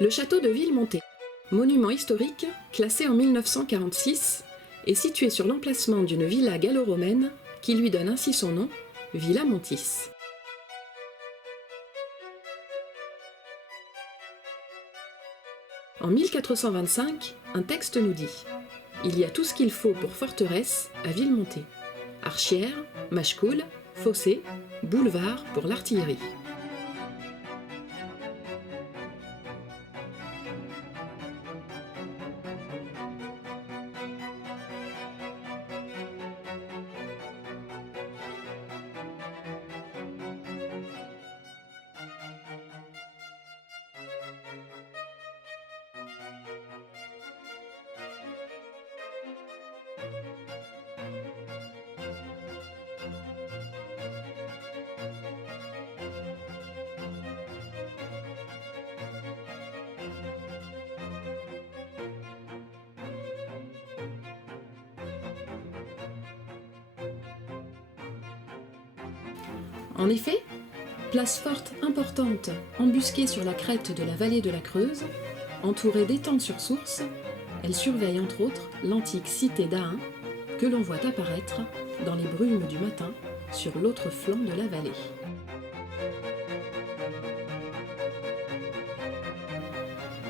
Le château de Villemonté, monument historique classé en 1946, est situé sur l'emplacement d'une villa gallo-romaine qui lui donne ainsi son nom, Villa Montis. En 1425, un texte nous dit « Il y a tout ce qu'il faut pour forteresse à Villemonté. Archières, machecoul, fossés, boulevard pour l'artillerie. » En effet, place forte importante, embusquée sur la crête de la vallée de la Creuse, entourée d'étangs sur source, elle surveille entre autres l'antique cité d'Ahun, que l'on voit apparaître dans les brumes du matin sur l'autre flanc de la vallée.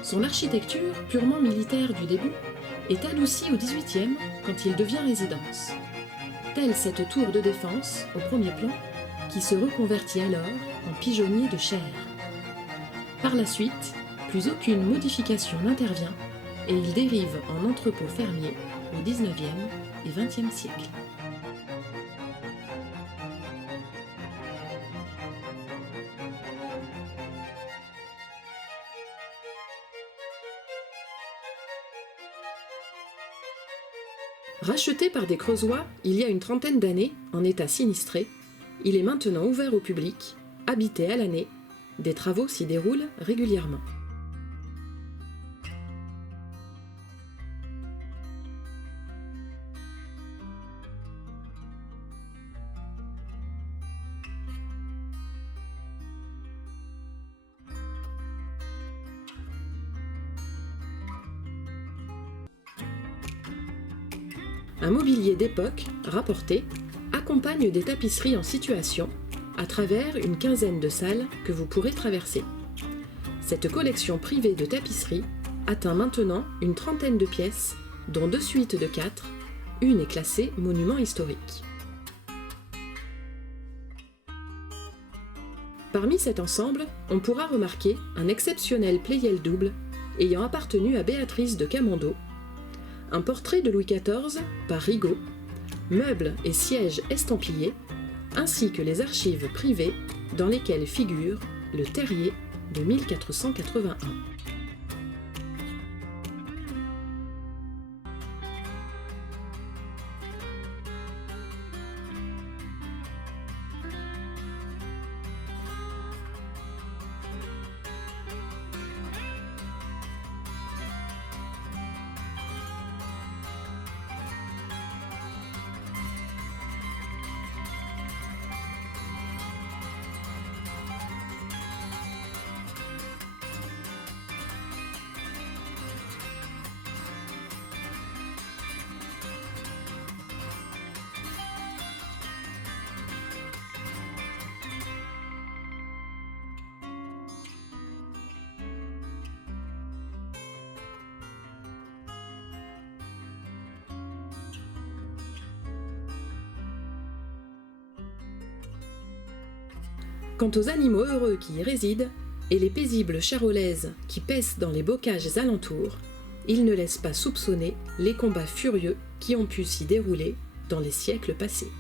Son architecture, purement militaire du début, est adoucie au XVIIIe quand il devient résidence. Telle cette tour de défense, au premier plan, qui se reconvertit alors en pigeonnier de chair. Par la suite, plus aucune modification n'intervient et il dérive en entrepôt fermier au XIXe et XXe siècle. Racheté par des Creusois il y a une trentaine d'années en état sinistré, il est maintenant ouvert au public, habité à l'année, des travaux s'y déroulent régulièrement. Un mobilier d'époque, rapporté, accompagne des tapisseries en situation à travers une quinzaine de salles que vous pourrez traverser. Cette collection privée de tapisseries atteint maintenant une trentaine de pièces, dont 2 suites de 4, une est classée monument historique. Parmi cet ensemble, on pourra remarquer un exceptionnel Pleyel double ayant appartenu à Béatrice de Camondo, un portrait de Louis XIV par Rigaud, meubles et sièges estampillés, ainsi que les archives privées dans lesquelles figure le terrier de 1481. Quant aux animaux heureux qui y résident, et les paisibles charolaises qui paissent dans les bocages alentours, ils ne laissent pas soupçonner les combats furieux qui ont pu s'y dérouler dans les siècles passés.